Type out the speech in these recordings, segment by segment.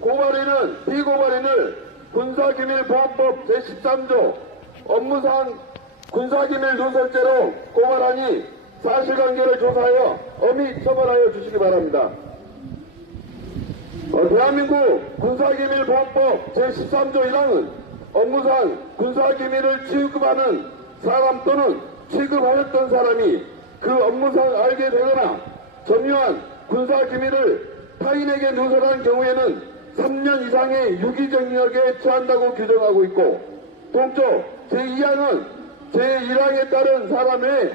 고발인은 피고발인을 군사기밀보호법 제13조 업무상 군사기밀 누설죄로 고발하니 사실관계를 조사하여 엄히 처벌하여 주시기 바랍니다. 어, 대한민국 군사기밀보호법 제13조 1항은 업무상 군사기밀을 취급하는 사람 또는 취급하였던 사람이 그 업무상 알게 되거나 점유한 군사기밀을 타인에게 누설한 경우에는 3년 이상의 유기징역에 처한다고 규정하고 있고 동조 제2항은 제1항에 따른 사람의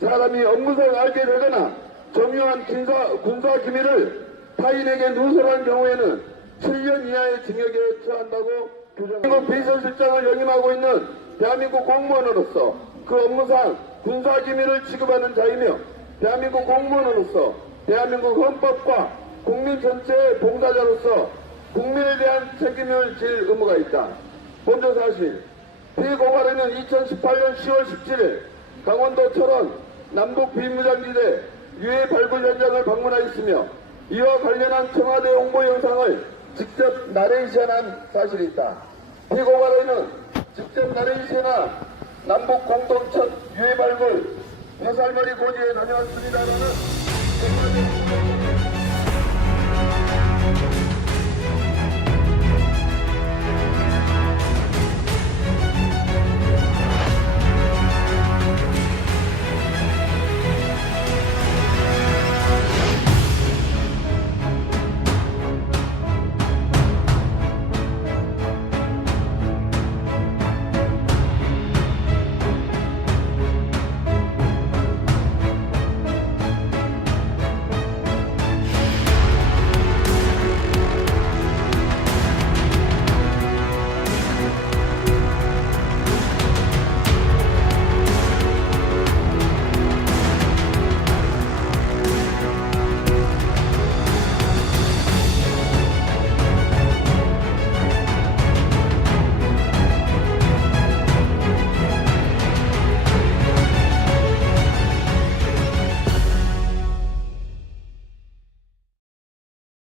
사람이 업무상 알게 되거나 점유한 군사, 군사 기밀을 타인에게 누설한 경우에는 7년 이하의 징역에 처한다고 규정하고 비서실장을 역임하고 있는 대한민국 공무원으로서 그 업무상 군사 기밀을 취급하는 자이며 대한민국 공무원으로서 대한민국 헌법과 국민 전체의 봉사자로서 국민에 대한 책임을 질 의무가 있다. 본조 사실 피고발인은 2018년 10월 17일 강원도 철원 남북 비무장지대 유해 발굴 현장을 방문하였으며 이와 관련한 청와대 홍보 영상을 직접 나레이션한 사실이 있다. 피고발인은 직접 나레이션한 남북 공동 첫 유해 발굴 화살머리 고지에 다녀왔습니다라는